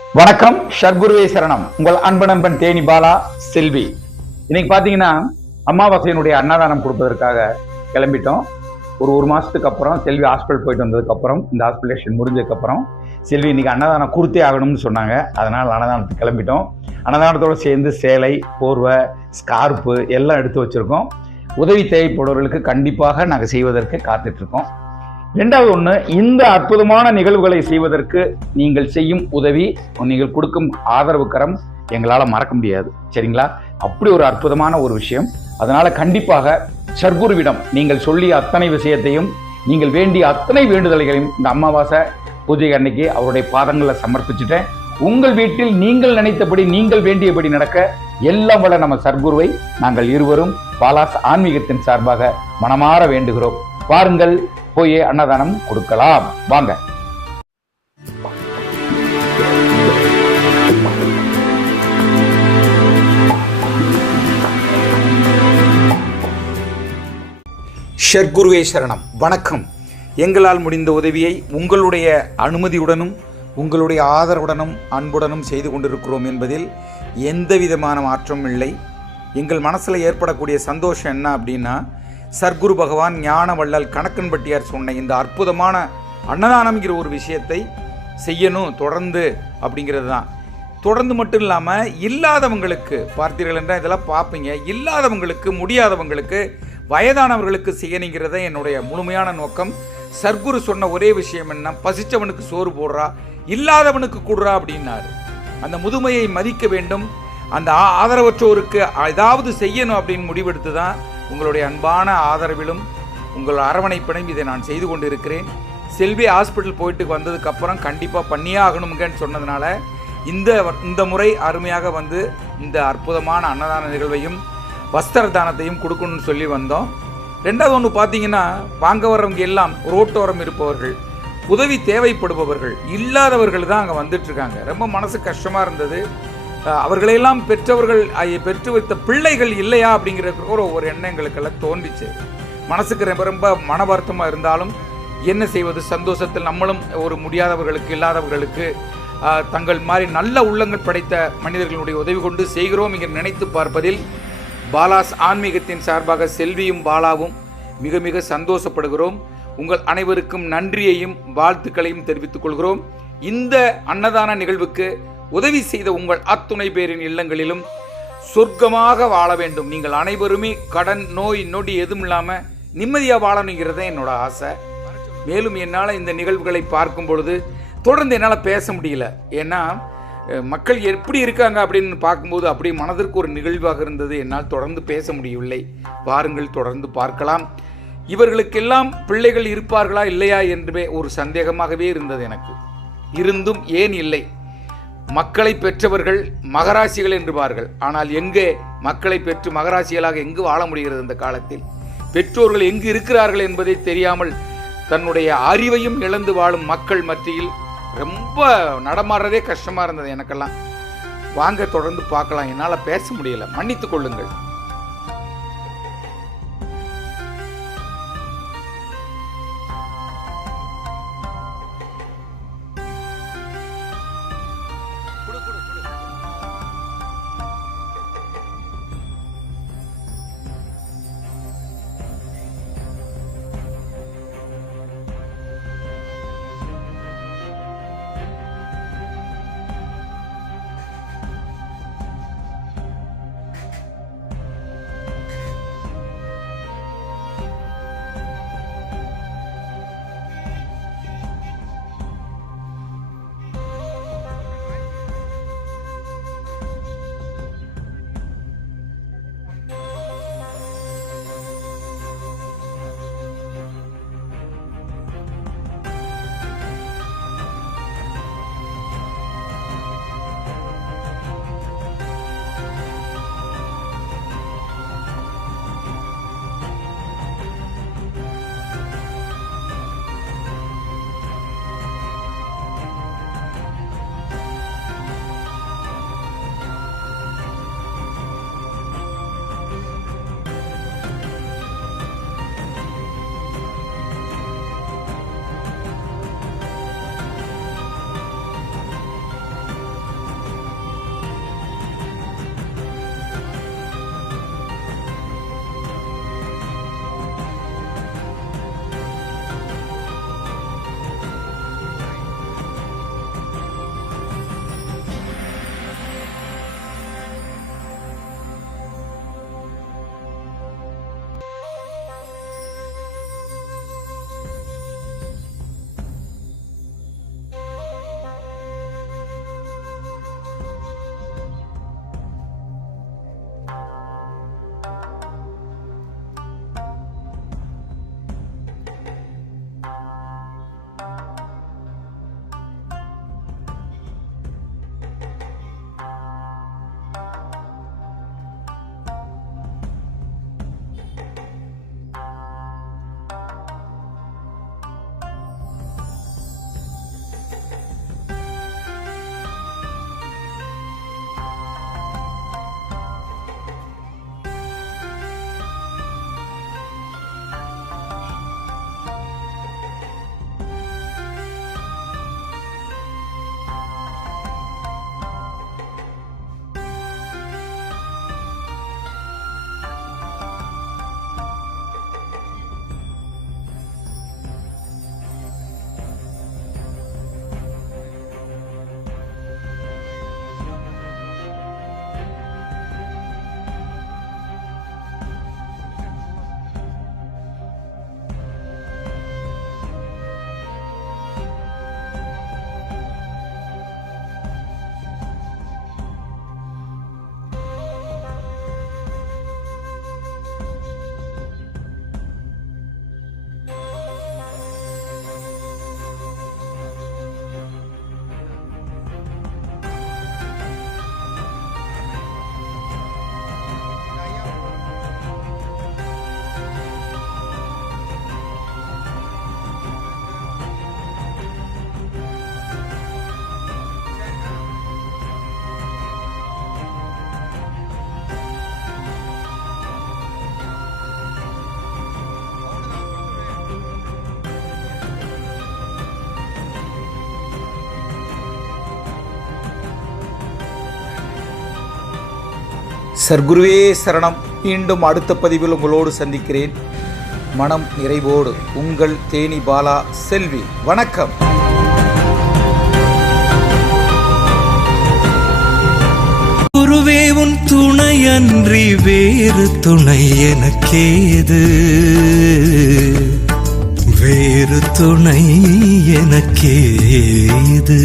வணக்கம். சர்க்குருவே சரணம். உங்கள் அன்பு நண்பன் தேனி பாலா செல்வி. இன்னைக்கு பாத்தீங்கன்னா அமாவாசையினுடைய அன்னதானம் கொடுப்பதற்காக கிளம்பிட்டோம். ஒரு மாசத்துக்கு அப்புறம் செல்வி ஹாஸ்பிட்டல் போயிட்டு வந்ததுக்கு அப்புறம், இந்த ஹாஸ்பிட்டலேஷன் முடிஞ்சதுக்கு அப்புறம் செல்வி இன்னைக்கு அன்னதானம் கொடுத்தே ஆகணும்னு சொன்னாங்க. அதனால் அன்னதானத்துக்கு கிளம்பிட்டோம். அன்னதானத்தோடு சேர்ந்து சேலை, போர்வை, ஸ்கார்ப்பு எல்லாம் எடுத்து வச்சிருக்கோம். உதவி தேவைப்படுவர்களுக்கு கண்டிப்பாக நாங்கள் செய்வதற்கு காத்துட்டு இருக்கோம். ரெண்டாவது ஒன்று, இந்த அற்புதமான நிகழ்வுகளை செய்வதற்கு நீங்கள் செய்யும் உதவி, நீங்கள் கொடுக்கும் ஆதரவு கரம் எங்களால் மறக்க முடியாது. சரிங்களா? அப்படி ஒரு அற்புதமான ஒரு விஷயம். அதனால கண்டிப்பாக சர்க்குருவிடம் நீங்கள் சொல்லிய அத்தனை விஷயத்தையும், நீங்கள் வேண்டிய அத்தனை வேண்டுதல்களையும் இந்த அமாவாசை பூஜை அன்னைக்கு அவருடைய பாதங்களில் சமர்ப்பிச்சுட்டேன். உங்கள் வீட்டில் நீங்கள் நினைத்தபடி, நீங்கள் வேண்டியபடி நடக்க எல்லாம் வல்ல நம்ம சர்க்குருவை நாங்கள் இருவரும் பாலாஸ் ஆன்மீகத்தின் சார்பாக மனமாற வேண்டுகிறோம். வாருங்கள், போய் அன்னதானம் கொடுக்கலாம். வாங்க. சர்க்குருவே சரணம். வணக்கம். எங்களால் முடிந்த உதவியை உங்களுடைய அனுமதியுடனும் உங்களுடைய ஆதரவுடனும் அன்புடனும் செய்து கொண்டிருக்கிறோம் என்பதில் எந்த விதமான மாற்றமும் இல்லை. எங்கள் மனசில் ஏற்படக்கூடிய சந்தோஷம் என்ன அப்படின்னா, சர்க்குரு பகவான் ஞான வள்ளல் கணக்கன்பட்டியார் சொன்ன இந்த அற்புதமான அன்னதானம்ங்கிற ஒரு விஷயத்தை செய்யணும் தொடர்ந்து அப்படிங்கிறது தான். தொடர்ந்து மட்டும் இல்லாமல் இல்லாதவங்களுக்கு பார்த்தீர்கள் என்றால் இதெல்லாம் பார்ப்பீங்க. இல்லாதவங்களுக்கு, முடியாதவங்களுக்கு, வயதானவர்களுக்கு செய்யணுங்கிறத என்னுடைய முழுமையான நோக்கம். சர்க்குரு சொன்ன ஒரே விஷயம் என்ன, பசிச்சவனுக்கு சோறு போடுறா, இல்லாதவனுக்கு கொடுறா அப்படின்னாரு. அந்த முதுமையை மதிக்க வேண்டும். அந்த ஆதரவற்றோருக்கு ஏதாவது செய்யணும் அப்படின்னு முடிவெடுத்து தான் உங்களுடைய அன்பான ஆதரவிலும் உங்கள் அரவணைப்பினையும் இதை நான் செய்து கொண்டு இருக்கிறேன். செல்வி ஹாஸ்பிட்டல் போயிட்டு வந்ததுக்கப்புறம் கண்டிப்பாக பண்ணியே ஆகணுங்கன்னு சொன்னதுனால இந்த முறை அருமையாக வந்து இந்த அற்புதமான அன்னதான நிகழ்வையும் வஸ்திர தானத்தையும் கொடுக்கணும்னு சொல்லி வந்தோம். ரெண்டாவது ஒன்று பார்த்தீங்கன்னா, வாங்க வர்றவங்க எல்லாம் ரோட்டோரம் இருப்பவர்கள், உதவி தேவைப்படுபவர்கள், இல்லாதவர்கள் தான் அங்கே வந்துட்டுருக்காங்க. ரொம்ப மனசு கஷ்டமாக இருந்தது. அவர்களையெல்லாம் பெற்று வைத்த பிள்ளைகள் இல்லையா அப்படிங்கிற ஒரு எண்ணம் எங்களுக்கெல்லாம் தோன்றிச்சு. மனசுக்கு ரொம்ப ரொம்ப மன வருத்தமாக இருந்தாலும் என்ன செய்வது, சந்தோஷத்தில் நம்மளும் ஒரு முடியாதவர்களுக்கு, இல்லாதவர்களுக்கு தங்கள் மாதிரி நல்ல உள்ளங்கள் படைத்த மனிதர்களுடைய உதவி கொண்டு செய்கிறோம் என்கிற நினைத்து பார்ப்பதில் பாலாஸ் ஆன்மீகத்தின் சார்பாக செல்வியும் பாலாவும் மிக மிக சந்தோஷப்படுகிறோம். உங்கள் அனைவருக்கும் நன்றியையும் வாழ்த்துக்களையும் தெரிவித்துக் கொள்கிறோம். இந்த அன்னதான நிகழ்வுக்கு உதவி செய்த உங்கள் அத்துணை பேரின் இல்லங்களிலும் சொர்க்கமாக வாழ வேண்டும். நீங்கள் அனைவருமே கடன், நோய், நொடி எதுவும் இல்லாமல் நிம்மதியாக வாழணுங்கிறத என்னோட ஆசை. மேலும் என்னால் இந்த நிகழ்வுகளை பார்க்கும் பொழுது தொடர்ந்து என்னால் பேச முடியல. ஏன்னா மக்கள் எப்படி இருக்காங்க அப்படின்னு பார்க்கும்போது அப்படியே மனதிற்கு ஒரு நிகழ்வாக இருந்தது. என்னால் தொடர்ந்து பேச முடியவில்லை. வாருங்கள், தொடர்ந்து பார்க்கலாம். இவர்களுக்கெல்லாம் பிள்ளைகள் இருப்பார்களா இல்லையா என்று ஒரு சந்தேகமாகவே இருந்தது எனக்கு. இருந்தும் ஏன் இல்லை, மக்களை பெற்றவர்கள் மகராசிகள் என்பார்கள். ஆனால் எங்கே மக்களை பெற்று மகராசிகளாக எங்கு வாழ முடிகிறது? இந்த காலத்தில் பெற்றோர்கள் எங்கு இருக்கிறார்கள் என்பதை தெரியாமல் தன்னுடைய அறிவையும் இழந்து வாழும் மக்கள் மத்தியில் ரொம்ப நடமாடுறதே கஷ்டமாக இருந்தது எனக்கெல்லாம். வாங்க, தொடர்ந்து பார்க்கலாம். என்னால் பேச முடியல, மன்னித்துக் கொள்ளுங்கள். சர்க்குருவே சரணம். மீண்டும் அடுத்த பதிவில் உங்களோடு சந்திக்கிறேன். மனம் நிறைவோடு உங்கள் தேனி பாலா செல்வி. வணக்கம். குருவே உன் துணையன்றி வேறு துணை எனக்கேது, வேறு துணை எனக்கேது.